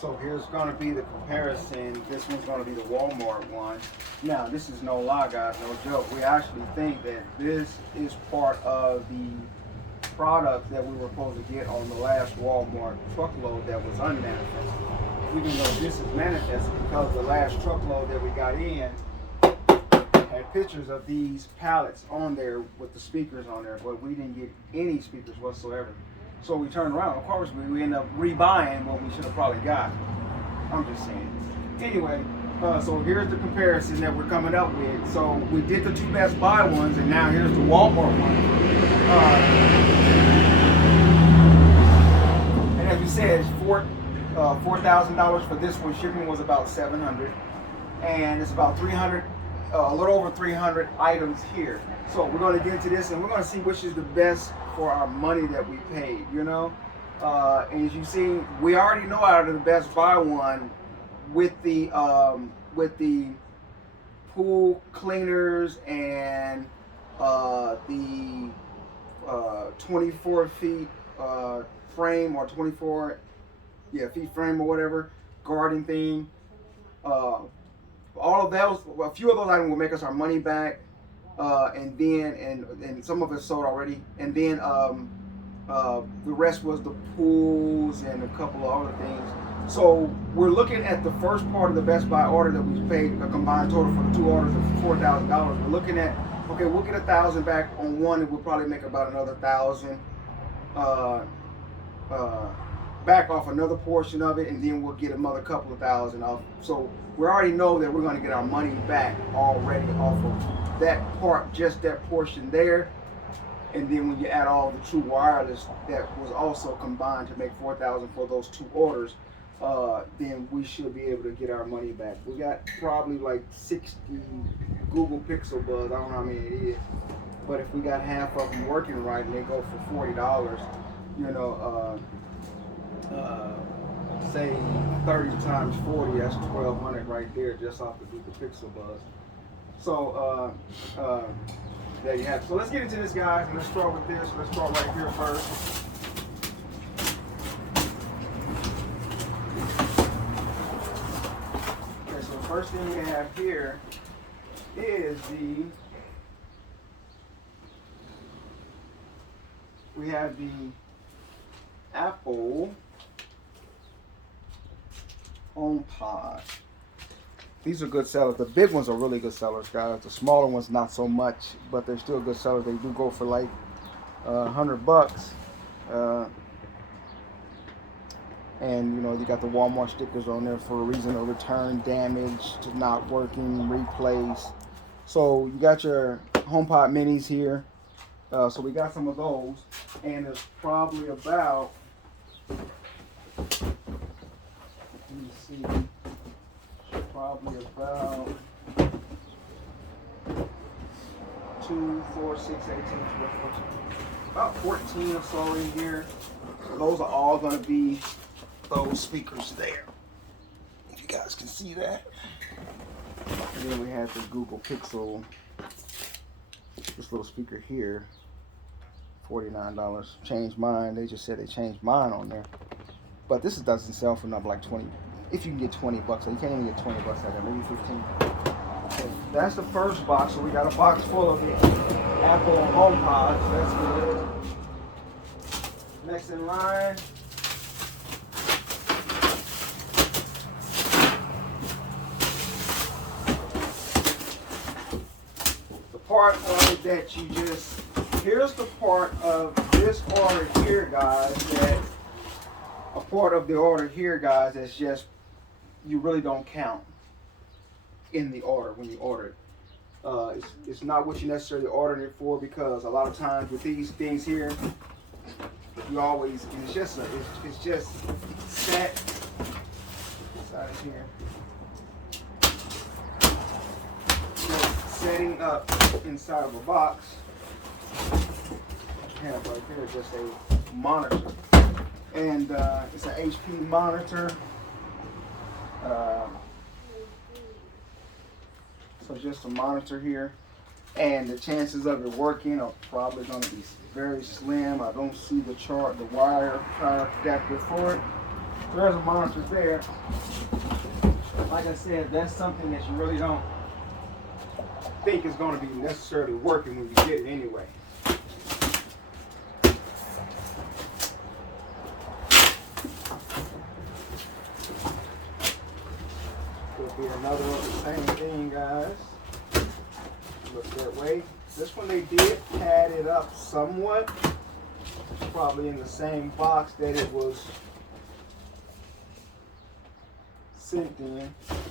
So here's going to be the comparison. This one's going to be the Walmart one. Now, this is no lie, guys, no joke. We actually think that this is part of the product that we were supposed to get on the last Walmart truckload that was unmanifested. Even though this is manifested because the last truckload that we got in had pictures of these pallets on there with the speakers on there, but we didn't get any speakers whatsoever. So we turned around. Of course, we ended up rebuying what we should have probably got. I'm just saying. Anyway, so here's the comparison that we're coming up with. So we did the two Best Buy ones, and now here's the Walmart one. And as we said, it's $4,000 for this one. Shipping was about $700, and it's about 300. A little over 300 items here. So we're going to get into this and we're going to see which is the best for our money that we paid, you know. And as you see, we already know out of the Best Buy one with the pool cleaners and the 24 feet frame or 24 feet frame or whatever garden thing. All of those, a few of those items will make us our money back, and then and some of it sold already, and then the rest was the pools and a couple of other things. So we're looking at the first part of the Best Buy order that we paid a combined total for the two orders of $4,000. We're looking at, okay, we'll get $1,000 back on one, and we'll probably make about another $1,000 back off another portion of it, and then we'll get another couple of thousand off. So we already know that we're going to get our money back already off of that part, just that portion there. And then when you add all the True Wireless that was also combined to make $4,000 for those two orders, then we should be able to get our money back. We got probably like 60 Google Pixel Buds. I don't know how many it is, but if we got half of them working right and they go for $40, you know, say 30 times 40, that's 1,200 right there just off the Google Pixel Buds. So there you have it. So let's get into this, guys, and let's start with this. Let's start right here first. Okay, so the first thing we have here is we have the Apple Homepod. These are good sellers. The big ones are really good sellers, guys. The smaller ones not so much, but they're still good sellers. They do go for like $100. And you know, you got the Walmart stickers on there for a reason of return, damage, to not working, replace. So you got your HomePod minis here. So we got some of those, and there's probably about, let me see, probably about 2, 4, 6, 18, 12, 14, about 14 or so in here. So those are all going to be those speakers there. If you guys can see that. And then we have the Google Pixel, this little speaker here, $49. Changed mine. They just said they changed mine on there. But this doesn't sell for nothing like 20. If you can get $20, so you can't even get $20 out of it, maybe 15. Okay, that's the first box. So we got a box full of the Apple HomePod. So that's good. Next in line, the part of it that you just, here's the part of this order here, guys, that a part of the order here, guys, that's just, you really don't count in the order when you order it. It's not what you necessarily ordered it for, because a lot of times with these things here, you always, it's just set inside of here. Just setting up inside of a box. Have right there just a monitor, and it's an HP monitor. So just a monitor here, and the chances of it working are probably going to be very slim. I don't see the wire adapter for it. There's a monitor there. Like I said, that's something that you really don't think is going to be necessarily working when you get it anyway. Could be another of the same thing, guys. Look that way. This one they did pad it up somewhat. Probably in the same box that it was sent in. Of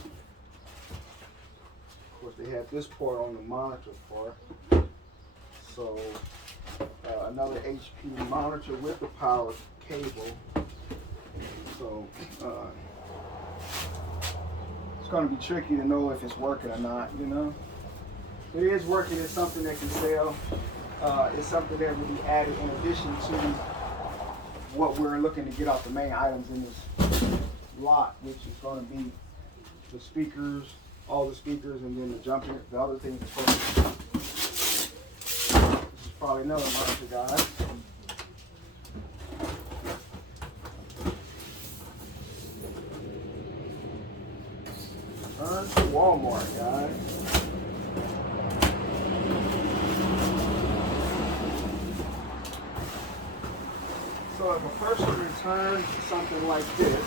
course, they have this part on the monitor part. So another HP monitor with the power cable. So it's going to be tricky to know if it's working or not, you know. It is working. It's something that can sell. It's something that will be added in addition to what we're looking to get off the main items in this lot, which is going to be the speakers, all the speakers, and then the jumper, the other things. This is probably another monitor, guys. Turn to Walmart, guys. So if a person returns something like this,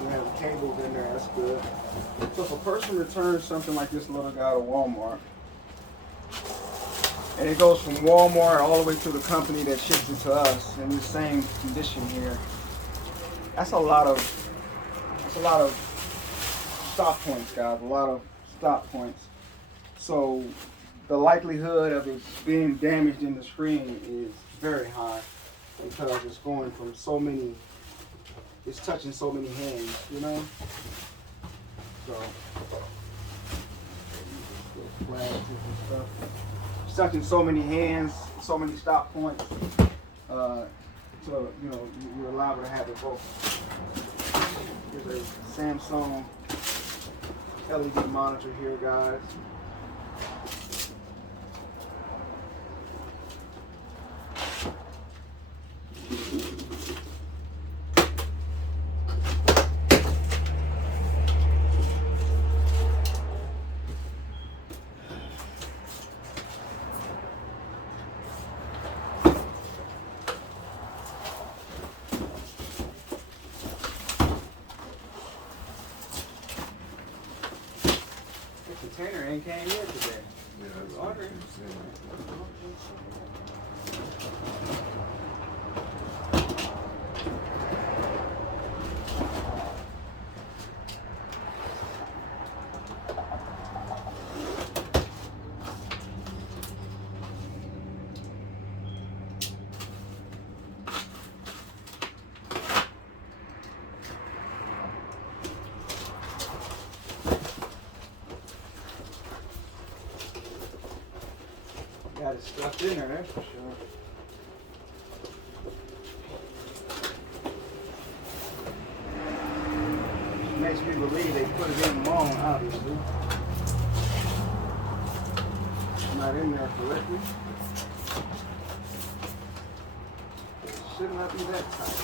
we have the cables in there, that's good. So if a person returns something like this little guy to Walmart, and it goes from Walmart all the way to the company that ships it to us in the same condition here, that's a lot of stop points, guys, a lot of stop points. So the likelihood of it being damaged in the screen is very high because it's going from so many, it's touching so many hands, you know. So flags and stuff. It's touching so many hands, so many stop points. So you know you're liable to have it both. Here's a Samsung LED monitor here, guys. Container ain't came in today. Yeah, that's Laundry. Got it stuffed in there, that's for sure. Which makes me believe they put it in wrong, obviously. It's not in there correctly. It should not be that tight.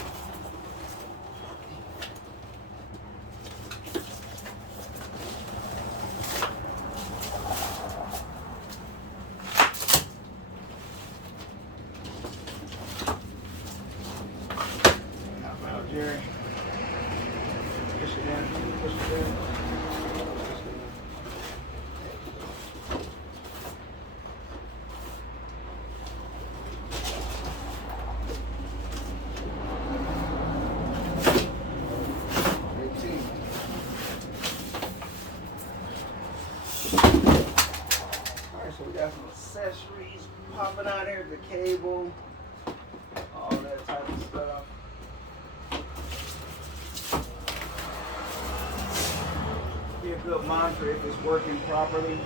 Jerry. Push it in, push it in. Alright, so we got some accessories popping out here, the cable, all that type of stuff. Be a good monitor if it's working properly.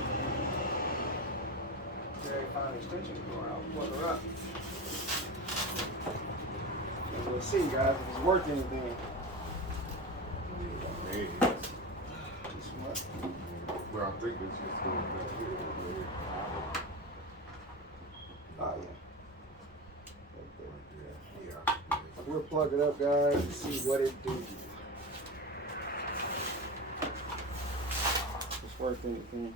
Very fine extension cord. I'll plug her up. And we'll see, guys, if it's worth anything. Maybe. This what? Well, I think it's just going back here. Oh, yeah. Yeah. We'll plug it up, guys, and see what it do. It's worth anything.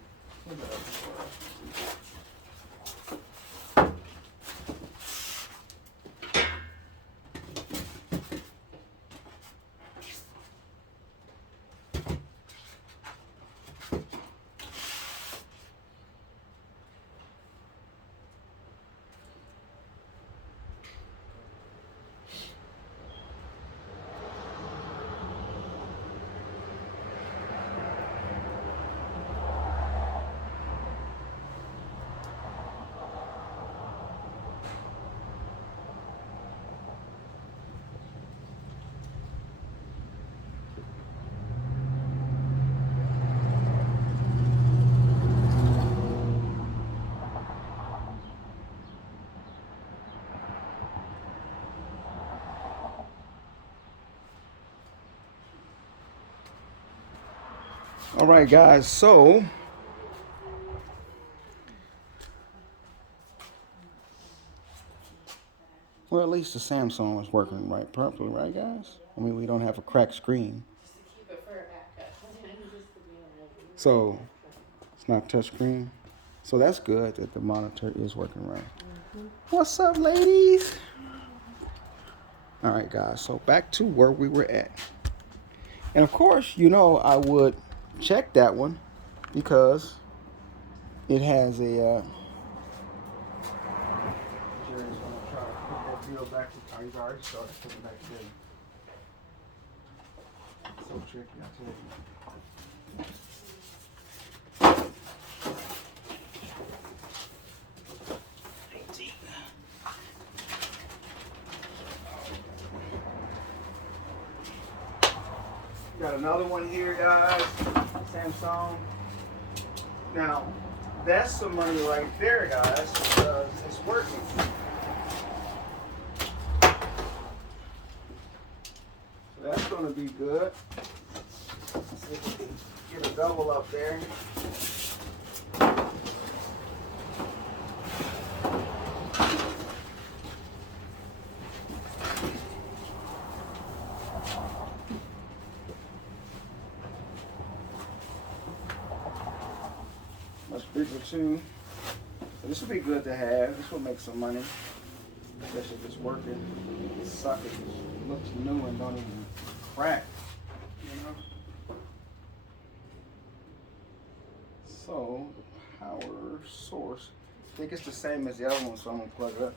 All right, guys, so well, at least the Samsung was working right properly, right, guys? I mean, we don't have a cracked screen. So it's not touch screen. So that's good that the monitor is working right. What's up, ladies? All right, guys, so back to where we were at. And of course, you know, I would check that one because it has a Jerry's gonna try to put that deal back to he's already started putting it back together. So tricky, I tell you. Got another one here, guys. Samsung. Now, that's some money right there, guys, because it's working. So that's going to be good. Let's see if we can get a double up there. Much bigger too. So this will be good to have. This will make some money, especially if it's working. This socket looks new and don't even crack, you know. So the power source, I think it's the same as the other one, so I'm gonna plug it up.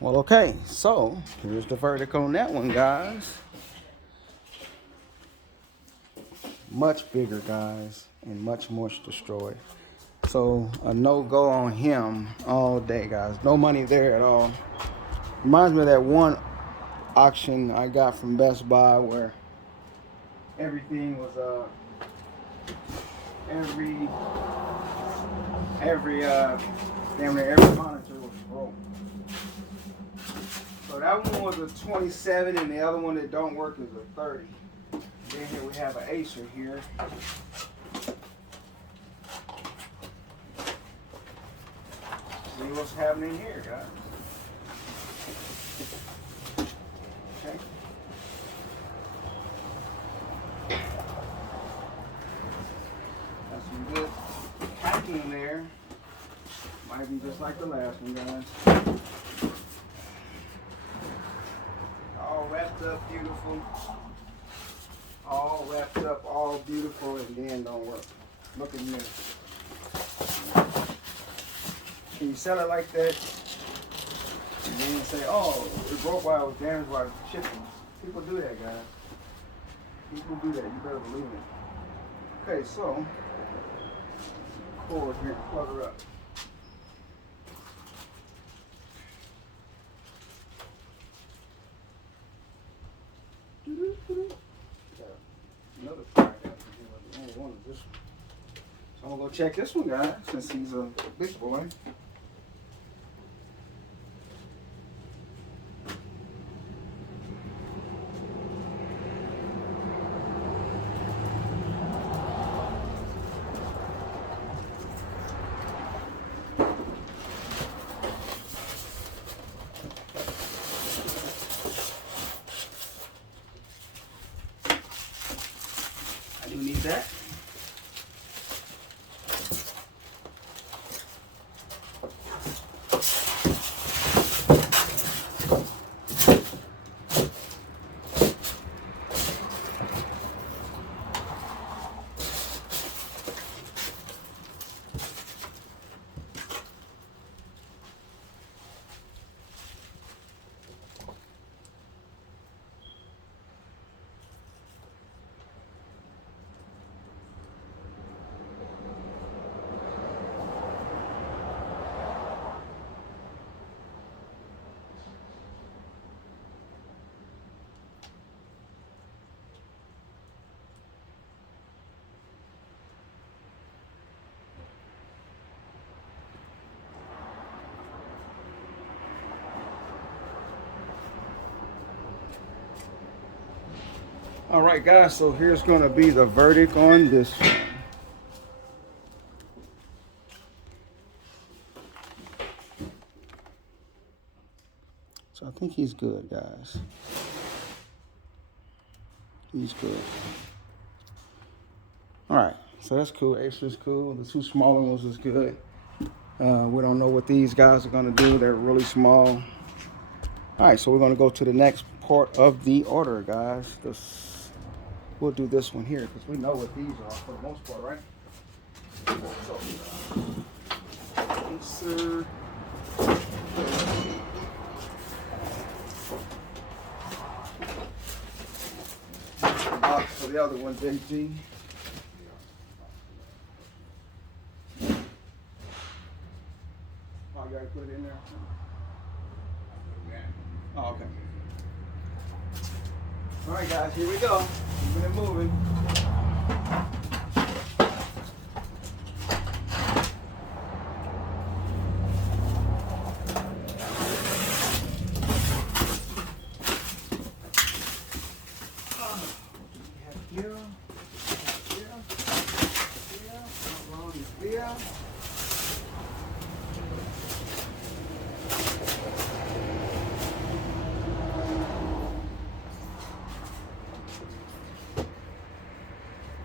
Well, okay, so here's the verdict on that one, guys. Much bigger, guys, and much more destroyed. So a no-go on him all day, guys. No money there at all. Reminds me of that one auction I got from Best Buy where everything was damn near every monitor was broke. So that one was a 27 and the other one that don't work is a 30. Then here we have an Acer here. See what's happening here, guys. Okay. Got some good packing there. Might be just like the last one, guys. All wrapped up beautiful. All wrapped up, all beautiful, and then don't work. Look at this. Can you sell it like that? And then say, oh, it broke while it was damaged while shipping. People do that, guys. People do that. You better believe it. Okay, so cord here, plug her up. Another fire adapter here, but the only one is this one. So I'm gonna go check this one, guys, since he's a big boy. I do need that. All right, guys, so here's going to be the verdict on this one. So I think he's good, guys. He's good. All right, so that's cool. Extra's cool. The two smaller ones is good. We don't know what these guys are going to do. They're really small. All right, so we're going to go to the next part of the order, guys. We'll do this one here because we know what these are for the most part, right? So, insert. Box for the other one, JG. Oh, I gotta put it in there. Oh, okay. All right, guys, here we go. Keeping it moving.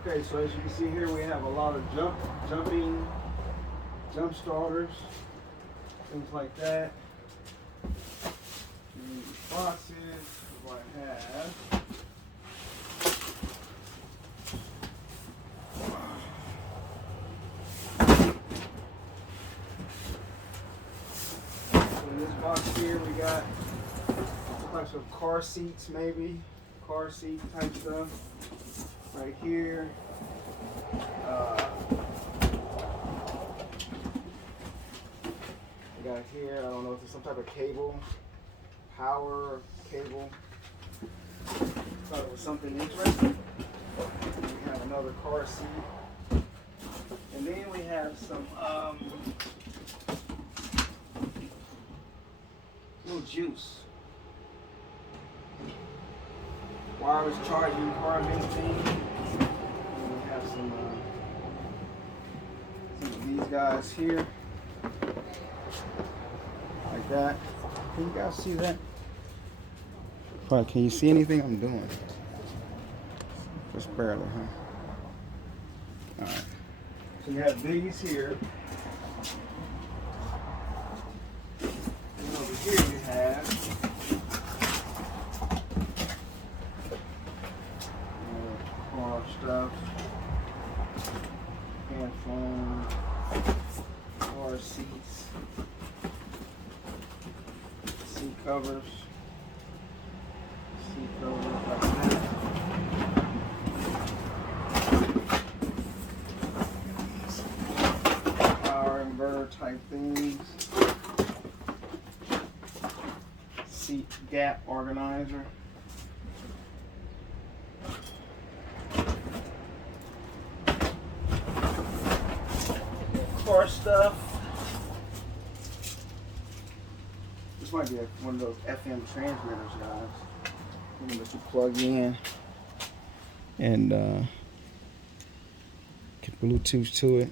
Okay, so as you can see here, we have a lot of jump starters, things like that. And these boxes, what I have. So in this box here, we got types of car seats, maybe car seat type stuff. Right here. We got here, I don't know if it's some type of cable, power cable. Thought it was something interesting. We have another car seat. And then we have some little juice. Wireless charging carbon thing. And we have some of these guys here. Like that. Can you guys see that? But can you see anything I'm doing? Just barely, huh? Alright. So you have these here. And over here you have stuff, headphones, car seats, covers. Seat covers like that. Power inverter type things. Seat gap organizer. Car stuff. This might be one of those FM transmitters, guys. That you plug in and get Bluetooth to it.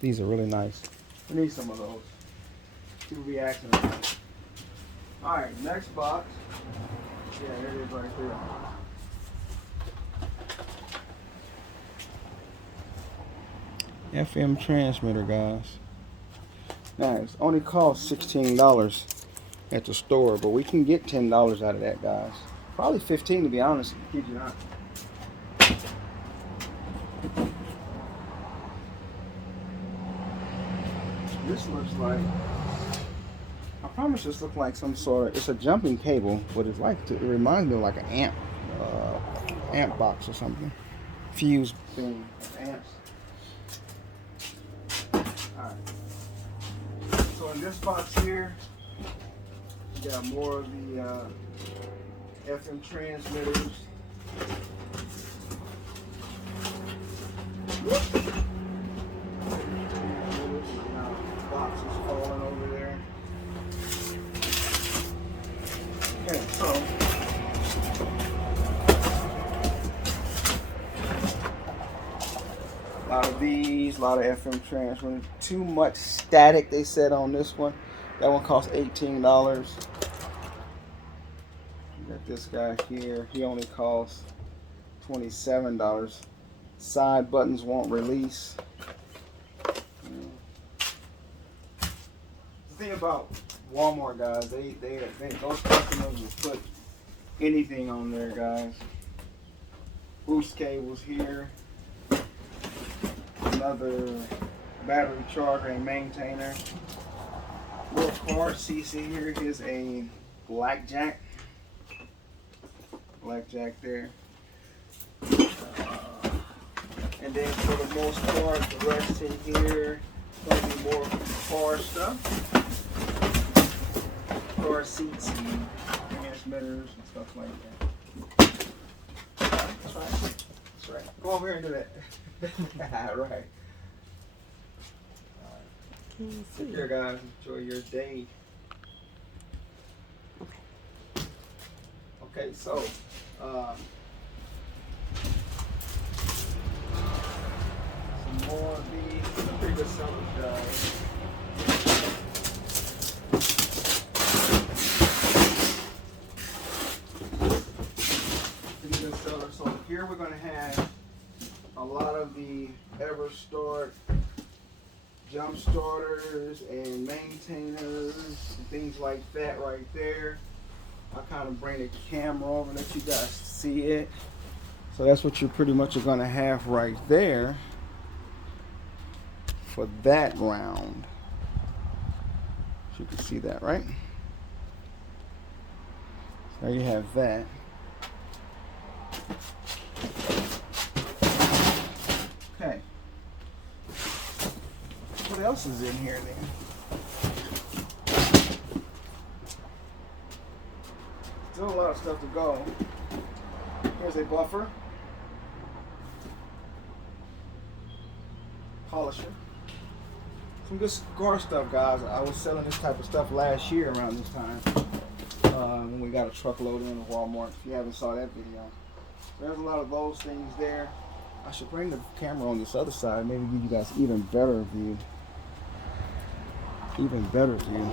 These are really nice. We need some of those. People be asking about it. Alright, next box. Yeah, there it is right there. FM transmitter, guys. Now, it's only cost $16 at the store, but we can get $10 out of that, guys. Probably 15 to be honest, kid you not. This looks like, I promise this looks like some sort of, it's a jumping cable, but it's like, it reminds me of like an amp box or something. Fuse thing, amps. Alright. So in this box here, you got more of the FM transmitters. Boxes falling over there. Okay, so a lot of these, a lot of FM transmitters. Too much static, they said on this one. That one cost $18. Got this guy here. He only costs $27. Side buttons won't release. The thing about Walmart, guys, they those customers will put anything on there, guys. Boost cables here. Another battery charger and maintainer. Little car seats in here. Here's a blackjack there. And then for the most part, the rest in here gonna be more car stuff. Car seats and transmitters and stuff like that. That's right. That's right. Go over here and do that. Right. Take care, guys. Enjoy your day. Okay, so some more of these. Some pretty good sellers, guys. Pretty good sellers. So here we're going to have a lot of the EverStart jump starters and maintainers and things like that right there. I'll kind of bring the camera over and let you guys see it. So that's what you're pretty much going to have right there for that round. So you can see that, right? So there you have that. Okay. What else is in here then? Still a lot of stuff to go. Here's a buffer. Polisher. Some good car stuff, guys. I was selling this type of stuff last year around this time. When we got a truckload in Walmart. If you haven't saw that video. There's a lot of those things there. I should bring the camera on this other side. Maybe give you guys even better view. Even better view.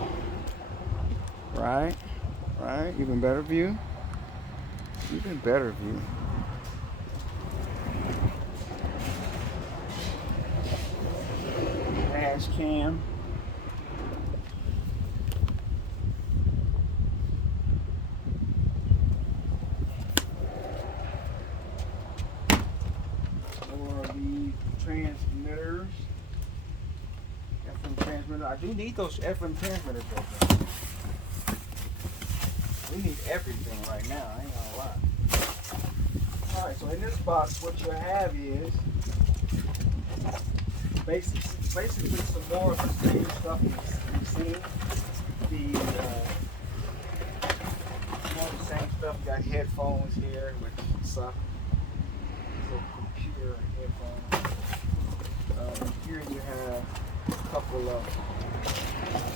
Right? Right? Even better view. Even better view. Dash cam. Or the transmitters. FM transmitter. I do need those FM transmitters though. We need everything right now, I ain't gonna lie. Alright, so in this box, what you have is basically some more of the same stuff you've seen. More of the same stuff. You got headphones here, which suck. Little computer headphones. Here you have a couple of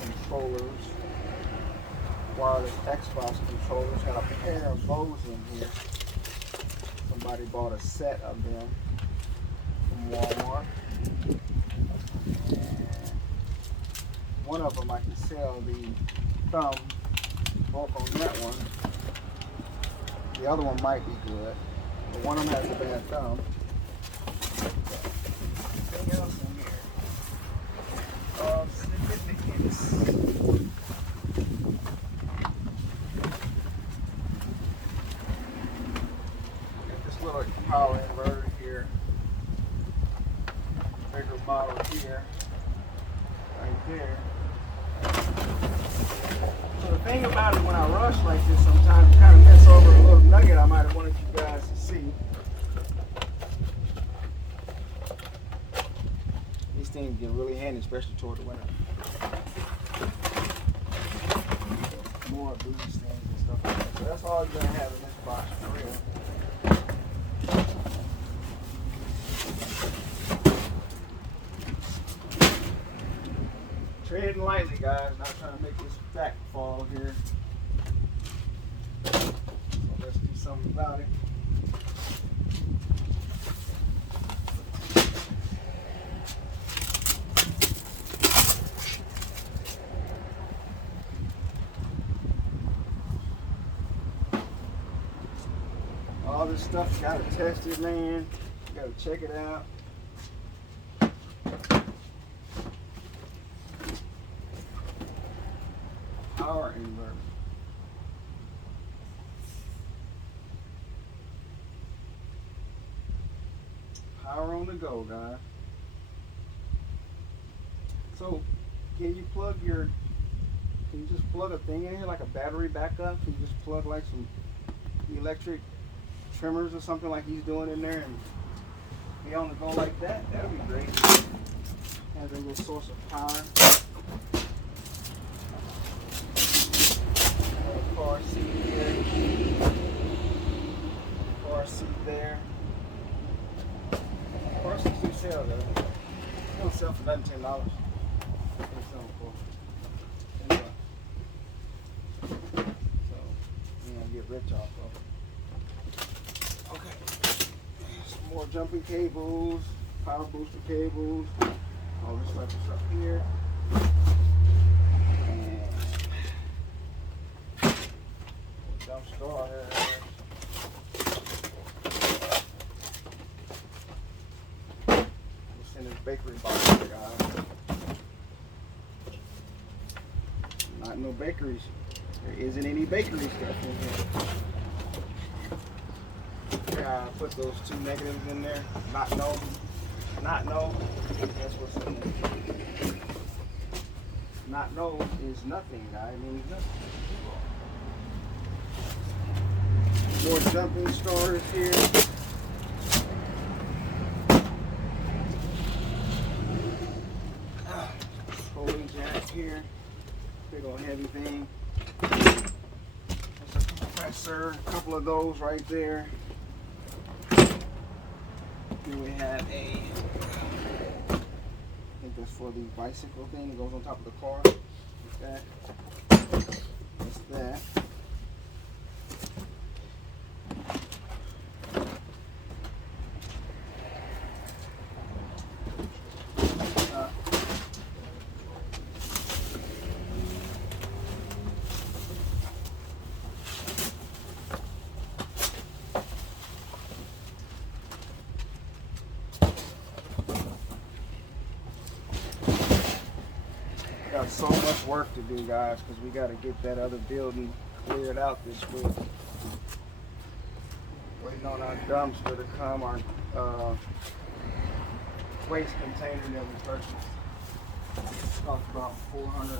controllers. Wireless Xbox controllers. Got a pair of those in here. Somebody bought a set of them from Wal-Mart. And one of them I can sell the thumb both on that one. The other one might be good, but one of them has a bad thumb. Anything else in here? Significance. Little power inverter here, bigger model here, right there. So the thing about it, when I rush like this, sometimes kind of mess over a little nugget I might have wanted you guys to see. These things get really handy, especially toward the winter. More of these things and stuff like that. So that's all you're gonna have in this box for real. Treading lightly, guys. Not trying to make this back fall here. So let's do something about it. All this stuff, you gotta test it, man. You gotta check it out. Power inverter. Power on the go, guys. So, can you just plug a thing in here like a battery backup? Can you just plug like some electric trimmers or something like he's doing in there and be on the go like that? That'll be great. Has a little source of power. Car seat here. Car seat there. Car seats do sell though. They don't sell for nothing $10. They sell them for $10. So you know, get rich off of it. Okay. Some more jumping cables, power booster cables, all this type of stuff here. Dump starter. What's in this bakery box here, guys? Not no bakeries. There isn't any bakery stuff in here. Yeah, I put those two negatives in there. Not no. That's what's in there. Not no is nothing, guys. It means nothing. More jumping starters here. Holding jack here. Big old heavy thing. That's a compressor. A couple of those right there. Here we have I think that's for the bicycle thing that goes on top of the car. Like that. That's that. Got so much work to do, guys, because we got to get that other building cleared out this week. Waiting on our dumpster to come, our waste container that we purchased. It cost about $400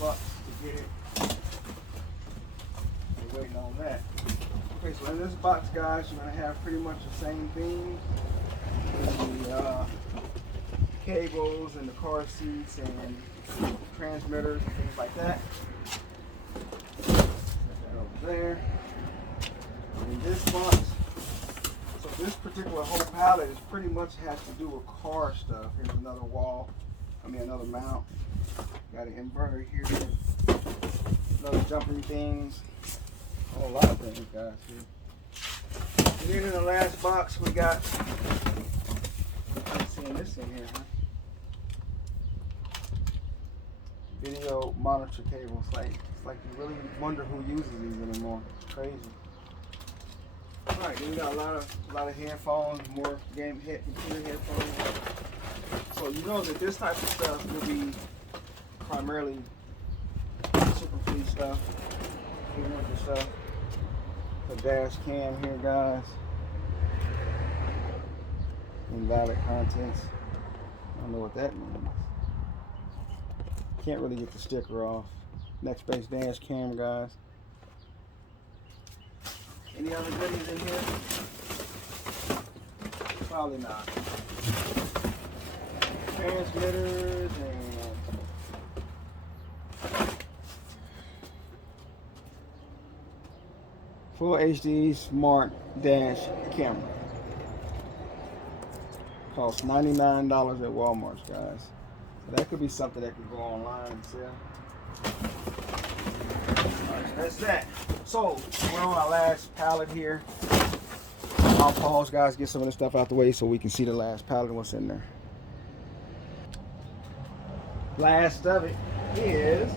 to get it. waiting on that. Okay, so in this box, guys, you're gonna have pretty much the same thing. The cables and the car seats and transmitters and things like that. Put that over there. In this box, so this particular whole pallet is pretty much has to do with car stuff. Here's another another mount. Got an inverter here. Another jumping things. A whole lot of things, guys. Here. And then in the last box, we got. I'm seeing this in here, huh? Video monitor cables. It's like you really wonder who uses these anymore. It's crazy. Alright, then we got a lot of headphones, more computer headphones. So you know that this type of stuff will be primarily super free stuff, free winter stuff. The dash cam here, guys. Invalid contents. I don't know what that means. Can't really get the sticker off. Next base dash cam, guys. Any other goodies in here? Probably not. Transmitters and full HD smart dash camera. Costs $99 at Walmart, guys. So that could be something that could go online and sell. Alright, so that's that. So we're on our last pallet here. I'll pause, guys, get some of this stuff out the way so we can see the last pallet and what's in there. Last of it is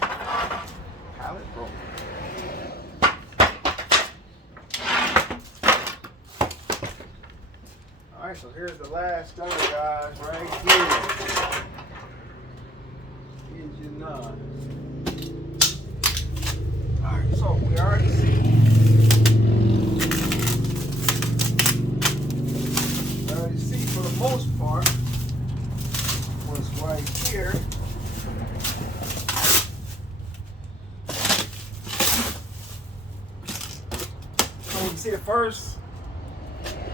pallet broke. Alright, so here's the last of it, guys, right here. Here's your nut. Alright, so we already see. For the most part, was right here. So you can see the first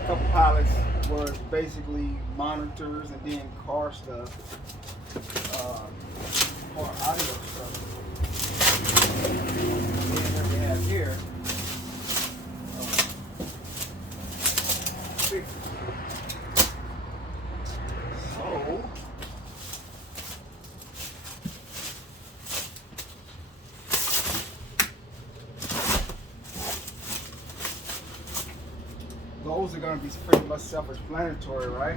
couple pallets was basically monitors and then car stuff, car audio stuff. And then we have here speakers. So those are going to be pretty much self-explanatory, right?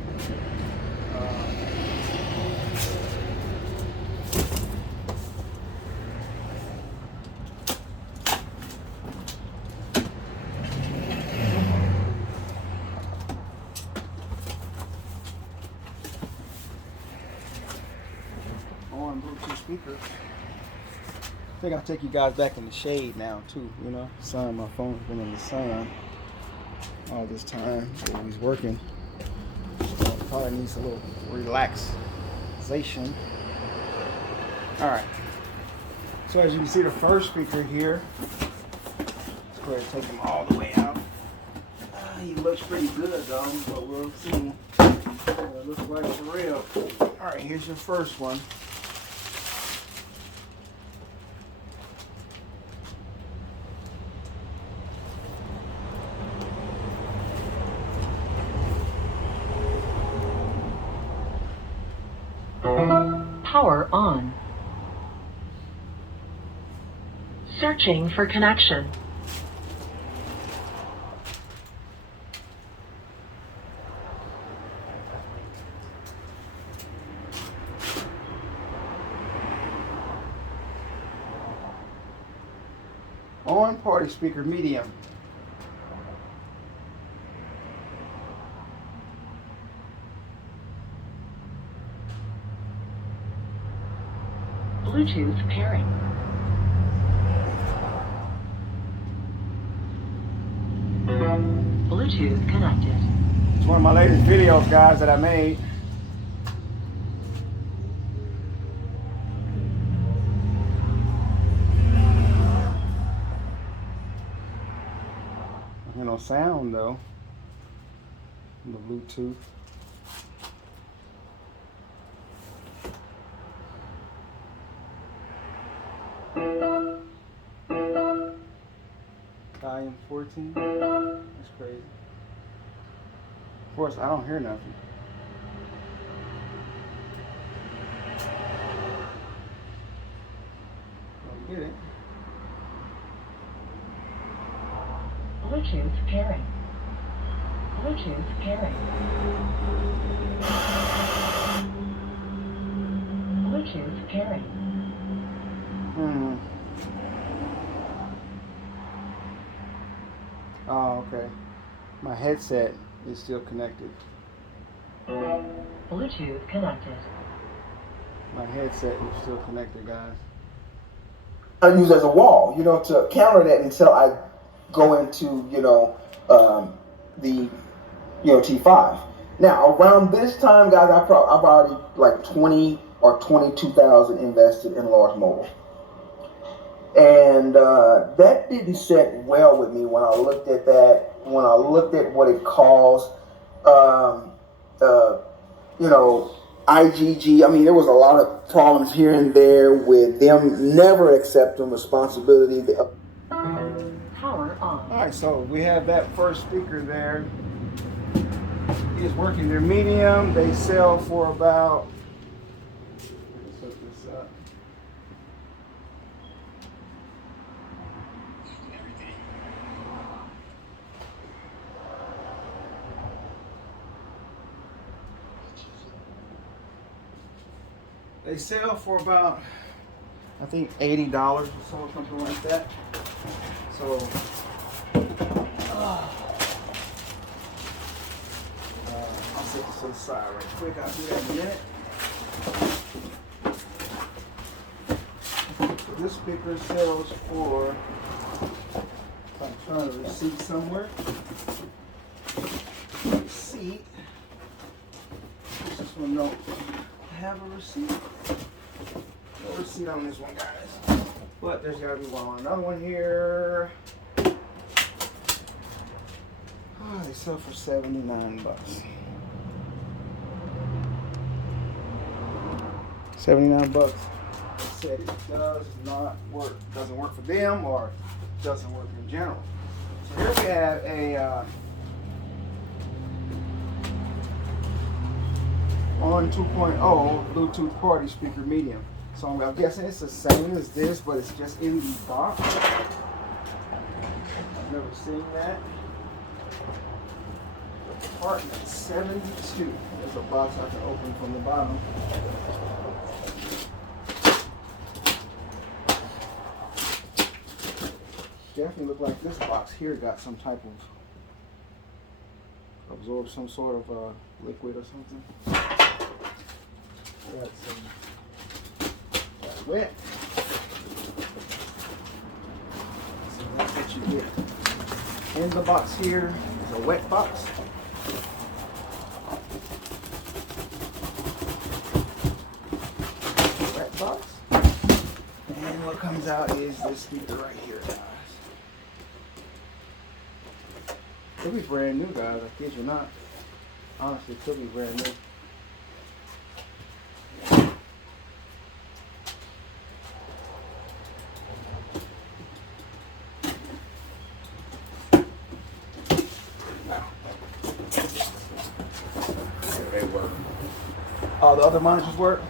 On Bluetooth speakers. I think I'll take you guys back in the shade now too, you know. Sun, my phone's been in the sun all this time while he's working. So probably needs a little relaxation. Alright. So as you can see, the first speaker here, let's go ahead and take him all the way out. He looks pretty good though, but we'll see what it looks like for real. Alright, here's your first one. Power on. Searching for connection. On party speaker medium. Bluetooth pairing. Bluetooth connected. It's one of my latest videos, guys, that I made. sound though. The Bluetooth. Volume 14. That's crazy. Of course, I don't hear nothing. Don't get it. Bluetooth pairing. Bluetooth pairing. Bluetooth pairing. Oh, okay. My headset is still connected. Bluetooth connected. My headset is still connected, guys. I use as a wall, to counter that until I go into, the, T5. Now, around this time, guys, I've already like 20 or 22,000 invested in Large Mobile. And that didn't sit well with me when I looked at that, when I looked at what it caused, IGG. I mean, there was a lot of problems here and there with them never accepting responsibility. Power on. All right, so we have that first speaker there. It's working. They're medium. They sell for about. Let's hook this up. They sell for about, I think, $80 or so, something like that. So, I'll set this to the side right quick. I'll do that in a minute. So this speaker sells for, if I'm trying to receipt somewhere. Receipt. This one don't have a receipt. No receipt on this one, guys. But there's gotta be one on another one here. Oh, they sell for $79. $79. Said it does not work. Doesn't work for them, or doesn't work in general. So here we have a on 2.0 Bluetooth party speaker medium. So I'm guessing it's the same as this, but it's just in the box. I've never seen that. Apartment 72. There's a box I can open from the bottom. Definitely look like this box here got some type of absorb some sort of liquid or something. Got some wet. So that's what you get. In the box here is a wet box. Wet box. And what comes out is this speaker right here, guys. Could be brand new, guys. I kid you not. Honestly, it could be brand new. They work. All the other monitors work.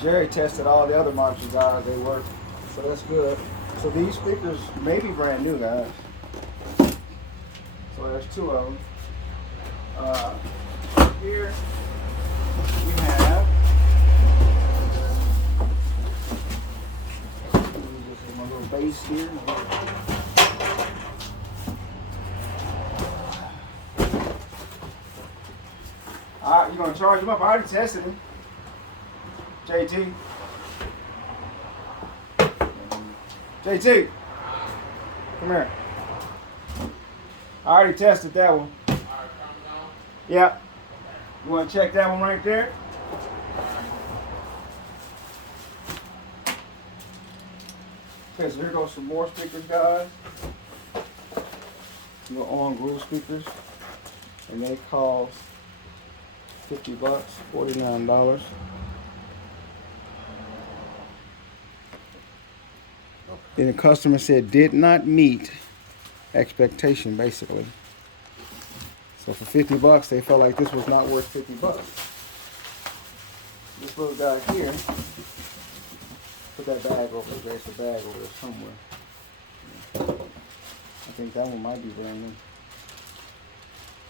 Jerry tested all the other monitors out. They work. So that's good. So these speakers may be brand new, guys. So there's two of them. Here we have this is my little base here. Alright, you gonna charge them up? I already tested them. JT. JT. Come here. I already tested that one. Yeah. You want to check that one right there? Okay, so here goes some more speakers, guys. little on groove speakers, and they cost $50, $49. And the customer said did not meet expectation, basically. So for $50, they felt like this was not worth $50. This little guy here, put that bag over there. There's a bag over there somewhere. I think that one might be brand new.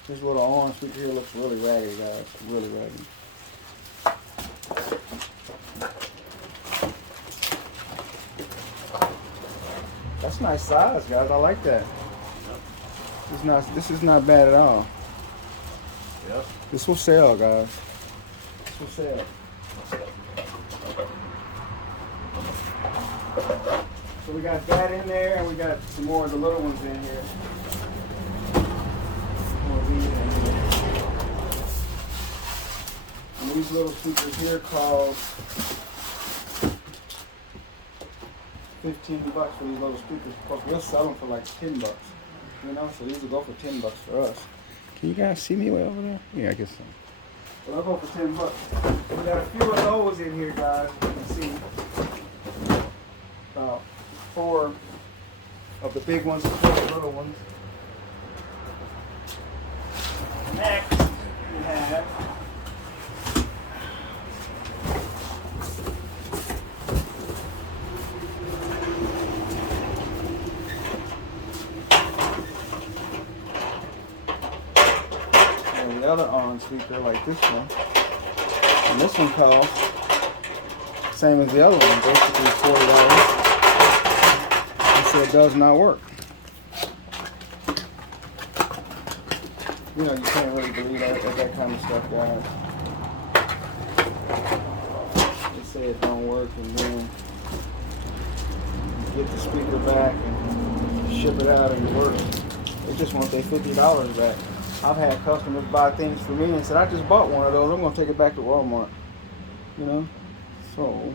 This little arm speaker here looks really raggedy, guys. Really raggedy. That's nice size, guys. I like that. This is not bad at all. Yep. This will sell, guys. This will sell. So we got that in there, and we got some more of the little ones in here. More of these in here. And these little speakers here cost $15 for these little speakers. Of course, we'll sell them for like $10. You know, so these will go for $10 for us. Can you guys see me way over there? Yeah, I guess so. So they'll go for $10. We got a few of those in here, guys. You can see about 4 of the big ones and 4 of the little ones. Next, we have the other on speaker, like this one. And this one costs same as the other one, basically $40. So it does not work. You know, you can't really believe that kind of stuff, guys. They say it don't work, and then you get the speaker back and ship it out and it works. They just want their $50 back. I've had customers buy things for me and said, I just bought one of those, I'm going to take it back to Wal-Mart. You know? So,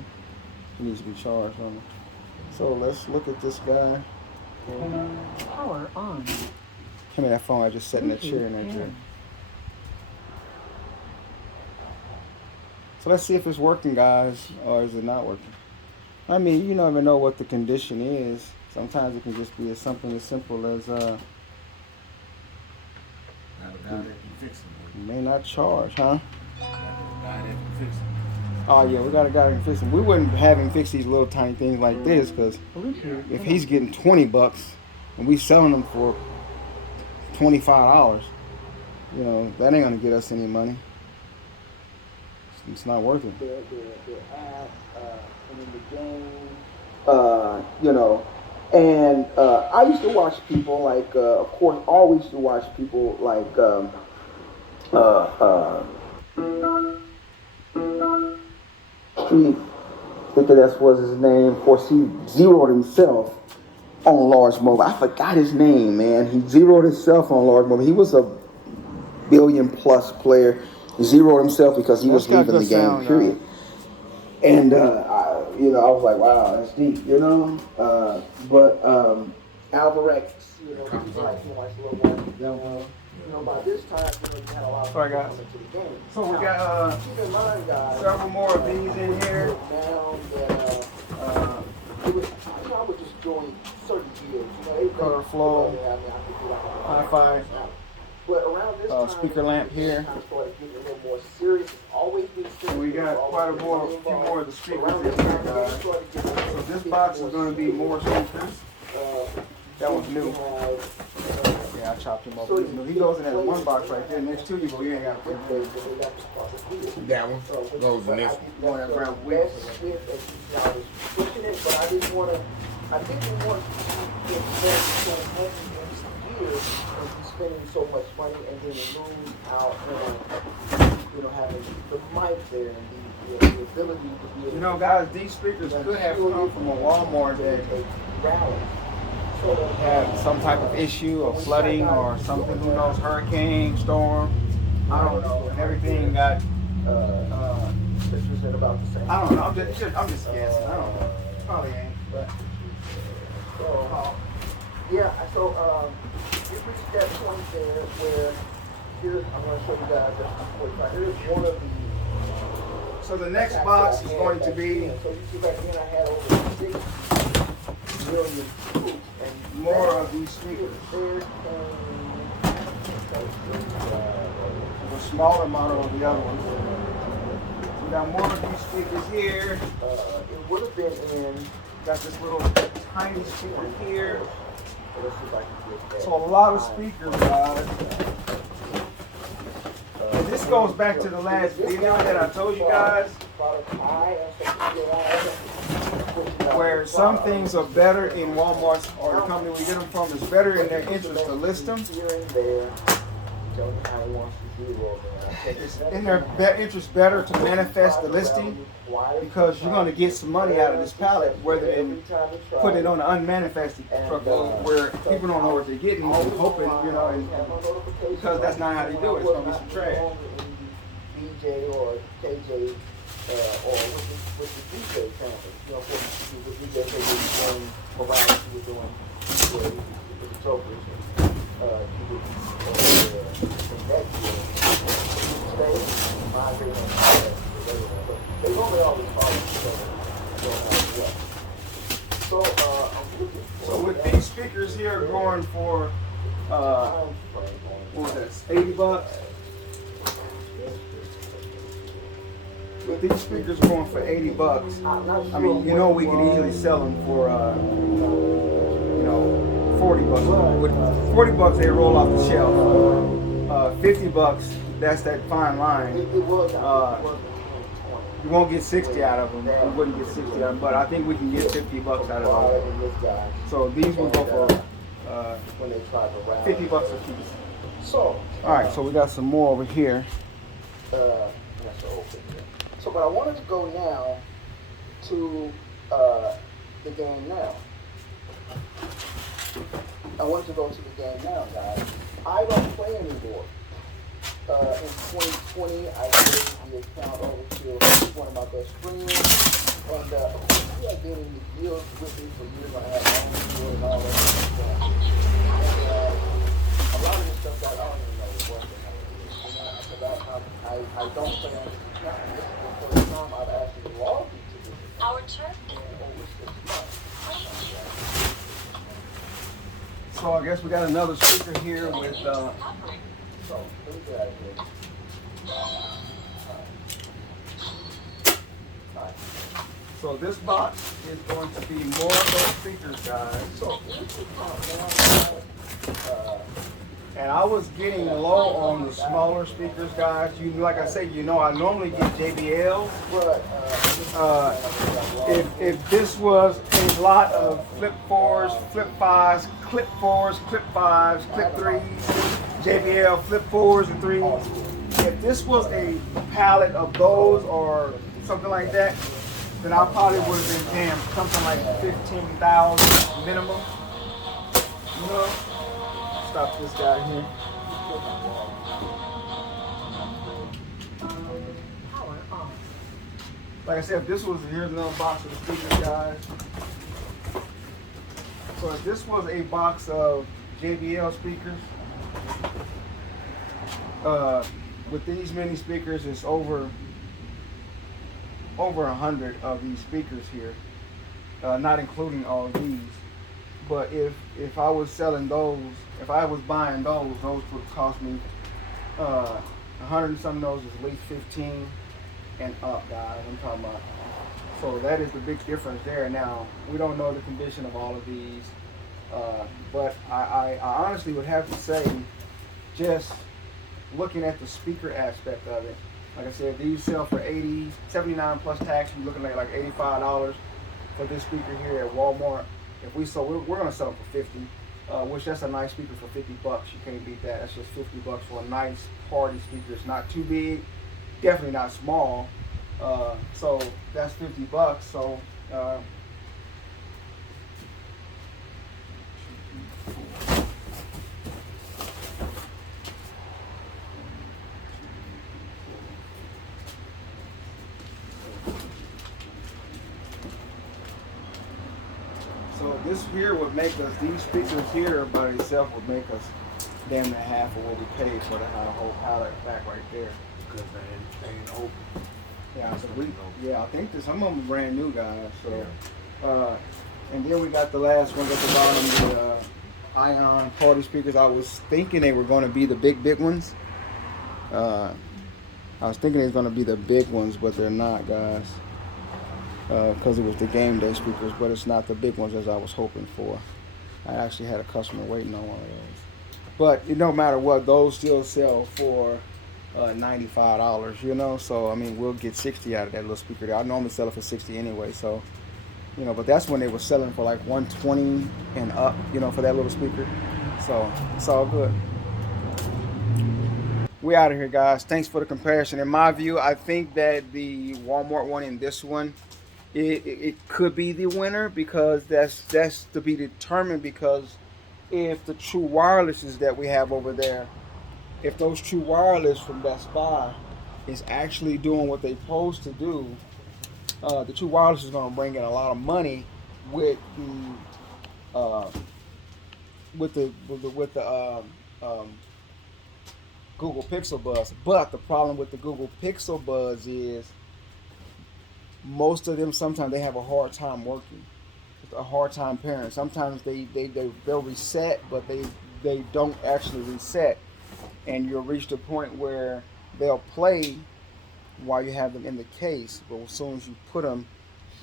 it needs to be charged on it. So, let's look at this guy. Power on. Give me that phone, I just sat in that chair in that chair. So, let's see if it's working, guys, or is it not working. I mean, you never know what the condition is. Sometimes it can just be something as simple as, you may not charge, huh? Oh yeah, we got a guy that can fix them. We wouldn't have him fix these little tiny things like this, because if he's getting $20 and we selling them for $25, you know, that ain't gonna get us any money. It's not worth it. The app, and in the game, you know. And I used to watch people like, of course, always used to watch people like, Street, I think that was his name. Of course, he zeroed himself on large mobile. I forgot his name, man. He zeroed himself on large mobile. He was a billion-plus player. He zeroed himself because he was leaving the game, period. And, you know, I was like, wow, that's deep, you know? But Alvarex, you know, he's like, you know, by this time, you know, you had a lot of people coming to the game. So we got keep in mind, guys, several more of these in here. Now that, it was, you know, I was just doing certain deals, you know, color flow, hi-fi. But around this time, speaker lamp here. Kind of started getting a little more serious. It's always been serious. We got quite a few more of the speakers in here, guys. So this box is going to be more speakers. That one's new. Yeah, I chopped him up. So he goes in that one box right there. Next to you, but you ain't got to put it. That one goes in this one. Going that brown wheel. Pushing it, but I didn't want to get so heavy in some years and be spending so much money and then lose out on, you know, having the mic there and the ability to be able, you know, guys, these speakers could have come from a Wal-Mart that had some type of issue or flooding or something, who knows, hurricane, storm, I don't know, and everything got, about the same. I don't know, I'm just guessing, I don't know, probably ain't, but. So, yeah, so, it reached that point there where here's, I'm going to show you guys just before. Here's one of the. So the next box is going to be So you see back then I had over 6 million scoops. And more of these speakers. The smaller model of the other ones. We got more of these speakers here. It would have been in. Got this little tiny speaker here. Let's see if I can get that. So a lot of speakers, guys. And this goes back to the last video that I told you guys, where some things are better in Walmart or the company we get them from is better in their interest to list them. It's in their interest better to manifest the listing because you're going to get some money out of this pallet rather than put it on an unmanifested truckload where people don't know what they're getting, hoping, you know, and because that's not how they do it. It's going to be some trash. BJ or KJ or with the DJ family, you know, with the DJ they were doing around, she was doing with the jokers, she would in that year, stay, migrate, and they normally always follow each other. So, I'm looking for. So with these speakers here going for, what was that, $80? With these speakers going for $80, I mean, you know, we could easily sell them for, you know, $40. With $40, they roll off the shelf. $50, that's that fine line. You won't get 60 out of them. You wouldn't get 60 out of them, but I think we can get $50 out of them. So these will go for $50 a piece. All right, so we got some more over here. So, but I wanted to go now to the game now. I wanted to go to the game now, guys. I don't play anymore. In 2020, I gave the account over to one of my best friends. And of course, he had been in the deals with me for years. I had my own deal and all that stuff. And a lot of this stuff that I don't even know what's going on. Because I don't play on this account. And this is the first time I've actually logged into this account. Our turn. Over 6 months. So I guess we got another speaker here with, So, let me get out of here. so this box is going to be more of those speakers, guys. So, here's the countdown. And I was getting low on the smaller speakers, guys. You like I say, you know, I normally get JBL. If this was a lot of flip 4s, flip 5s, clip 4s, clip 5s, clip 3s, JBL flip 4s and 3s. If this was a pallet of those or something like that, then I probably would have been paying something like $15,000 minimum. You know? Stop this guy here. Like I said, if this was, here's another box of the speakers, guys. So if this was a box of JBL speakers, with these mini speakers, it's over 100 of these speakers here, not including all of these. But if I was selling those, if I was buying those would cost me 100 and some of those is at least 15 and up, guys. I'm talking about. So that is the big difference there. Now we don't know the condition of all of these, but I honestly would have to say, just looking at the speaker aspect of it, like I said, these sell for $80, $79 plus tax. You're looking at like $85 for this speaker here at Walmart. If we sold, we're going to sell it for 50, which that's a nice speaker for $50. You can't beat that. That's just $50 for a nice party speaker. It's not too big, definitely not small. So that's $50. So here would make us, these speakers here by themselves would make us damn near half of what we paid for the whole pallet back right there. Because they ain't open. Yeah, so I think that some of them are brand new, guys. So, and then we got the last ones at the bottom, the Ion party speakers. I was thinking they were going to be the big ones. I was thinking they were going to be the big ones, but they're not, guys. Because it was the game day speakers, but it's not the big ones as I was hoping for. I actually had a customer waiting on one of those. But no matter what, those still sell for $95, you know. So I mean, we'll get 60 out of that little speaker there. I normally sell it for 60 anyway, so you know. But that's when they were selling for like 120 and up, you know, for that little speaker. So it's all good. We out of here, guys. Thanks for the comparison. In my view, I think that the Walmart one and this one, it could be the winner, because that's to be determined, because if the true wirelesses that we have over there, if those true wireless from Best Buy is actually doing what they're supposed to do, the true wireless is going to bring in a lot of money with the Google Pixel Buds. But the problem with the Google Pixel Buds is most of them, sometimes they have a hard time working, a hard time pairing. Sometimes they'll reset, but they don't actually reset, and you'll reach the point where they'll play while you have them in the case, but as soon as you put them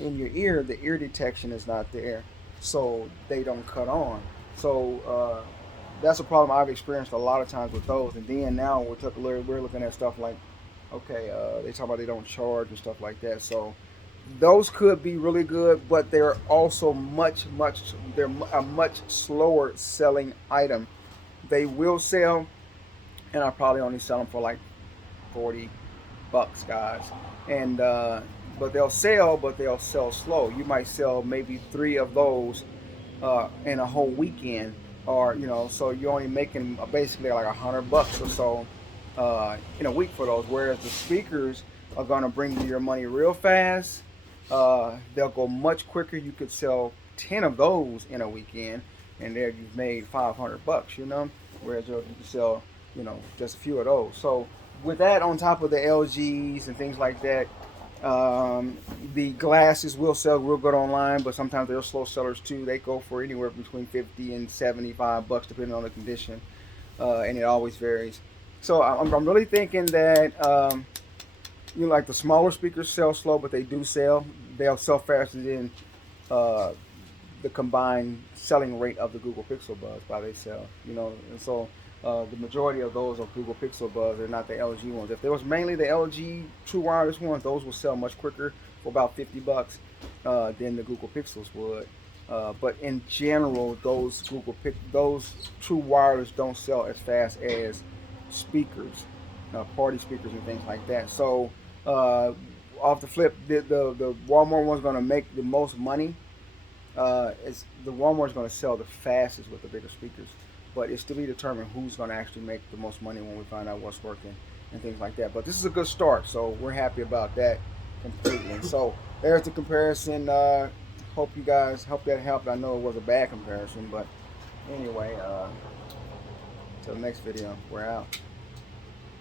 in your ear, the ear detection is not there, so they don't cut on. So that's a problem I've experienced a lot of times with those. And then now we're looking at stuff like, okay, they talk about they don't charge and stuff like that. So those could be really good, but they're also they're a much slower selling item. They will sell, and I probably only sell them for like $40, guys. And but they'll sell slow. You might sell maybe 3 of those in a whole weekend, or you know, so you're only making basically like $100 or so in a week for those. Whereas the speakers are gonna bring you your money real fast. They'll go much quicker. You could sell 10 of those in a weekend, and there you've made $500, you know. Whereas you can sell, you know, just a few of those. So with that, on top of the LGs and things like that, the glasses will sell real good online, but sometimes they're slow sellers too. They go for anywhere between $50 and $75 depending on the condition, and it always varies. So I'm really thinking that you know, like the smaller speakers sell slow, but they do sell. They'll sell faster than the combined selling rate of the Google Pixel Buds by they sell. You know, and so the majority of those are Google Pixel Buds. They're not the LG ones. If there was mainly the LG True Wireless ones, those will sell much quicker for about $50 than the Google Pixels would. But in general, those True Wireless don't sell as fast as speakers, party speakers and things like that. So off the flip, the Walmart one's going to make the most money. The Walmart's going to sell the fastest with the bigger speakers, but it's to be determined who's going to actually make the most money when we find out what's working and things like that. But this is a good start, so we're happy about that completely. So there's the comparison. Hope that helped. I know it was a bad comparison, but anyway, till the next video, we're out.